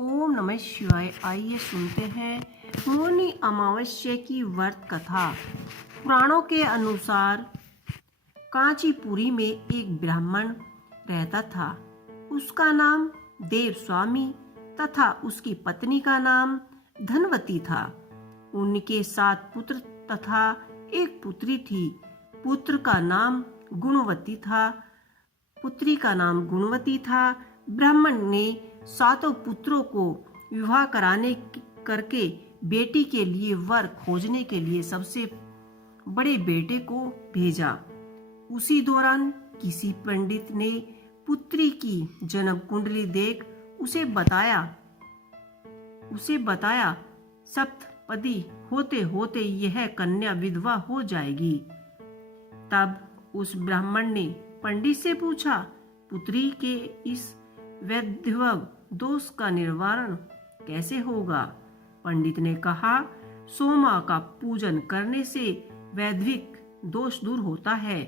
ओम नमः शिवाय। आइए सुनते हैं मौनी अमावस्या की व्रत कथा। पुराणों के अनुसार कांचीपुरी में एक ब्राह्मण रहता था। उसका नाम देवस्वामी तथा उसकी पत्नी का नाम धनवती था। उनके 7 पुत्र तथा एक पुत्री थी। पुत्र का नाम गुणवती था, पुत्री का नाम गुणवती था। ब्राह्मण ने 7 पुत्रों को विवाह करके बेटी के लिए वर खोजने के लिए सबसे बड़े बेटे को भेजा। उसी दौरान किसी पंडित ने पुत्री की जन्म कुंडली देख उसे बताया सप्तपदी होते होते यह कन्या विधवा हो जाएगी। तब उस ब्राह्मण ने पंडित से पूछा, पुत्री के इस वैधव्य दोष का निवारण कैसे होगा? पंडित ने कहा, सोमा का पूजन करने से वैधविक दोष दूर होता है।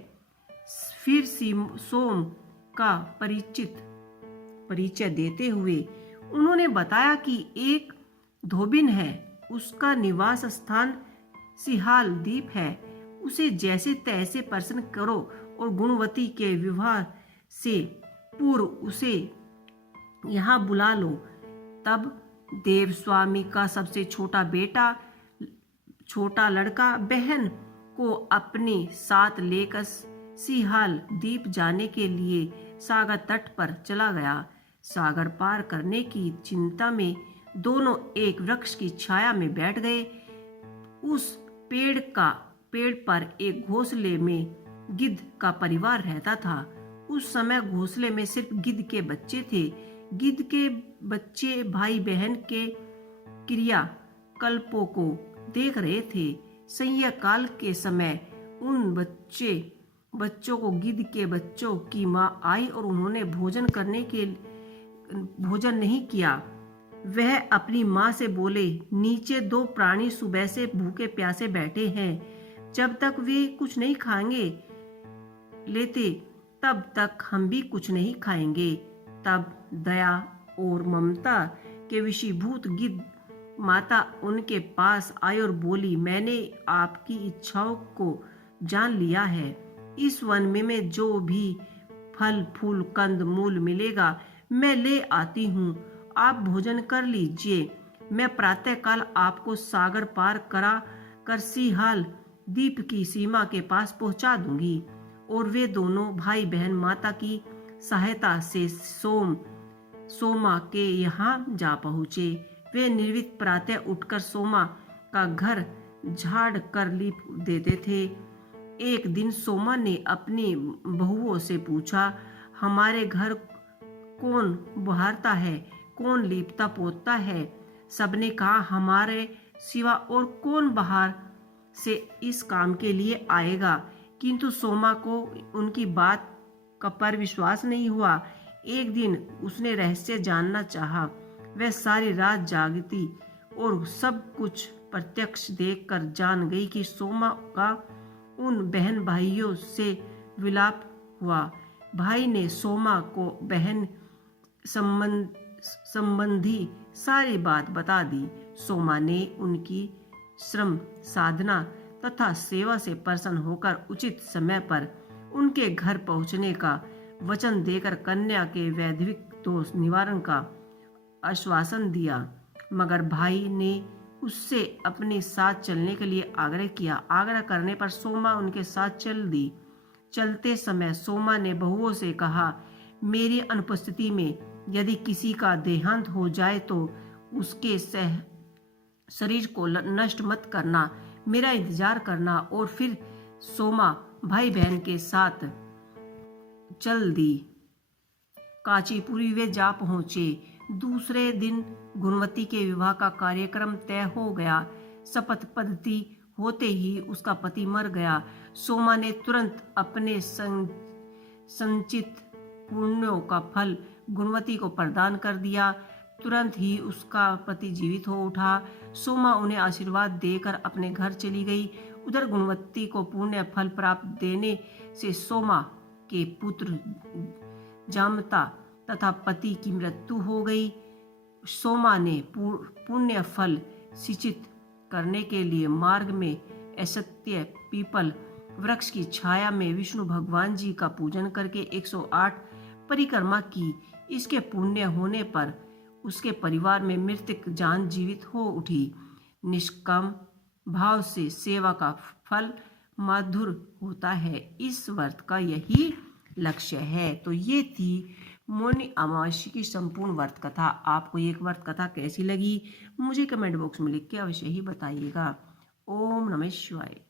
फिर सोम का परिचय देते हुए उन्होंने बताया कि एक धोबिन है, उसका निवास स्थान सिहाल द्वीप है। उसे जैसे तैसे प्रसन्न करो और गुणवती के विवाह से पूर्व उसे यहाँ बुला लो। तब देवस्वामी का सबसे छोटा लड़का बहन को अपने साथ लेकर सिहाल द्वीप जाने के लिए सागर तट पर चला गया। सागर पार करने की चिंता में दोनों एक वृक्ष की छाया में बैठ गए। उस पेड़ पर एक घोंसले में गिद्ध का परिवार रहता था। उस समय घोंसले में सिर्फ गिद्ध के बच्चे थे। गिद्ध के बच्चे भाई बहन के क्रियाकल्पों को देख रहे थे। संध्या काल के समय उन बच्चों को गिद्ध के बच्चों की माँ आई और उन्होंने भोजन नहीं किया। वह अपनी माँ से बोले, नीचे 2 प्राणी सुबह से भूखे प्यासे बैठे हैं। जब तक वे कुछ नहीं खाएंगे लेते तब तक हम भी कुछ नहीं खाएंगे। तब दया और ममता के विषीभूत गिद्ध माता उनके पास आई और बोली, मैंने आपकी इच्छाओं को जान लिया है। इस वन में जो भी फल फूल कंद मूल मिलेगा मैं ले आती हूँ। आप भोजन कर लीजिए। मैं प्रातःकाल आपको सागर पार करा कर सिहाल द्वीप की सीमा के पास पहुंचा दूंगी। और वे दोनों भाई बहन माता की सहायता से सोमा के यहाँ जा पहुँचे। वे निर्भीक प्रातः उठकर सोमा का घर झाड़ कर लीप देते थे। एक दिन सोमा ने अपनी बहुओं से पूछा, हमारे घर कौन बहारता है, कौन लीपता पोतता है? सबने कहा, हमारे सिवा और कौन बाहर से इस काम के लिए आएगा? किंतु सोमा को उनकी बात का पर विश्वास नहीं हुआ। एक दिन उसने रहस्य जानना चाहा। वह सारी रात जागती और सब कुछ प्रत्यक्ष देखकर जान गई कि सोमा का उन बहन भाइयों से विलाप हुआ। भाई ने सोमा को बहन संबंधी सारी बात बता दी। सोमा ने उनकी श्रम साधना तथा सेवा से प्रसन्न होकर उचित समय पर उनके घर पहुंचने का वचन देकर कन्या के वैधविक दोष निवारण का आश्वासन दिया। मगर भाई ने उससे अपने साथ चलने के लिए आग्रह किया। आग्रह करने पर सोमा उनके साथ चल दी। चलते समय सोमा ने बहुओं से कहा, मेरी अनुपस्थिति में यदि किसी का देहांत हो जाए तो उसके शरीर को नष्ट मत करना, मेरा इंतजार करना। और फिर सोमा भाई बहन के साथ चल दी। कांचीपुरी वे जा पहुंचे। दूसरे दिन गुणवती के विवाह का कार्यक्रम तय हो गया। शपथ पद्धति होते ही उसका पति मर गया। सोमा ने तुरंत अपने संचित पुण्यों का फल गुणवती को प्रदान कर दिया। तुरंत ही उसका पति जीवित हो उठा। सोमा उन्हें आशीर्वाद देकर अपने घर चली गई। उधर गुणवती को पुण्य फल प्राप्त देने से सोमा के पुत्र जामता तथा पति की मृत्यु हो गई। सोमा ने पुण्य फल सिंचित करने के लिए मार्ग में असत्य पीपल वृक्ष की छाया में विष्णु भगवान जी का पूजन करके 108 परिक्रमा की। इसके पुण्य होने पर उसके परिवार में मृतक जान जीवित हो उठी। निष्काम भाव से सेवा का फल मधुर होता है। इस व्रत का यही लक्ष्य है। तो ये थी मौनी अमावस्या की संपूर्ण व्रत कथा। आपको ये व्रत कथा कैसी लगी मुझे कमेंट बॉक्स में लिख के अवश्य ही बताइएगा। ओम नमः शिवाय।